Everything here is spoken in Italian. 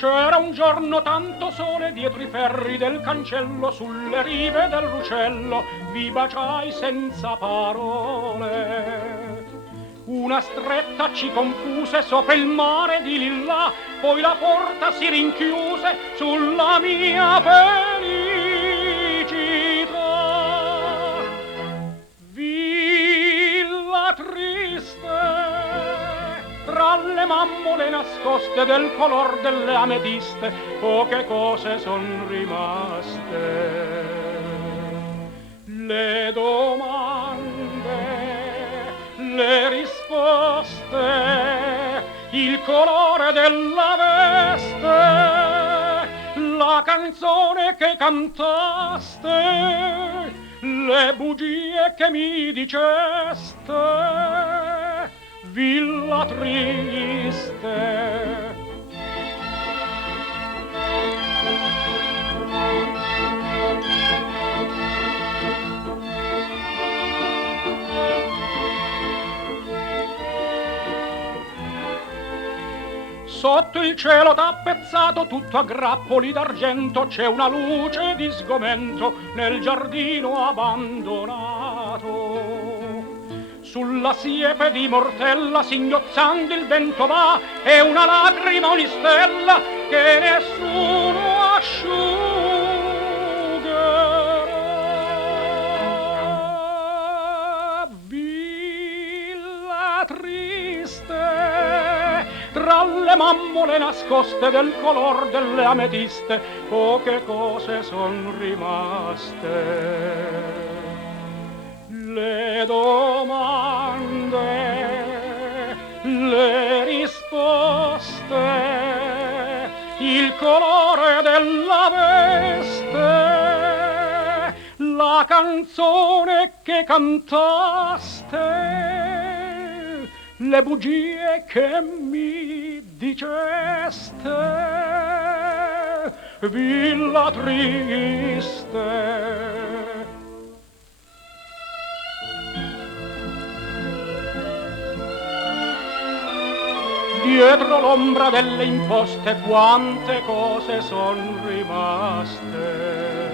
C'era un giorno tanto sole dietro i ferri del cancello, sulle rive del Ruscello vi baciai senza parole. Una stretta ci confuse sopra il mare di lillà, poi la porta si rinchiuse sulla mia felicità. Villa triste, tra le mammole nascoste del color delle ametiste, poche cose son rimaste. Le domande, le risposte, il colore della veste, la canzone che cantaste, le bugie che mi diceste. Villa triste. Sotto il cielo tappezzato tutto a grappoli d'argento c'è una luce di sgomento nel giardino abbandonato. Sulla siepe di Mortella singhiozzando il vento va e una lacrima ogni stella che nessuno asciugherà. Villa triste, tra le mammole nascoste del color delle ametiste, poche cose son rimaste. Le domande, le risposte, il colore della veste, la canzone che cantaste, le bugie che mi diceste. Villa triste. Dietro l'ombra delle imposte quante cose son rimaste.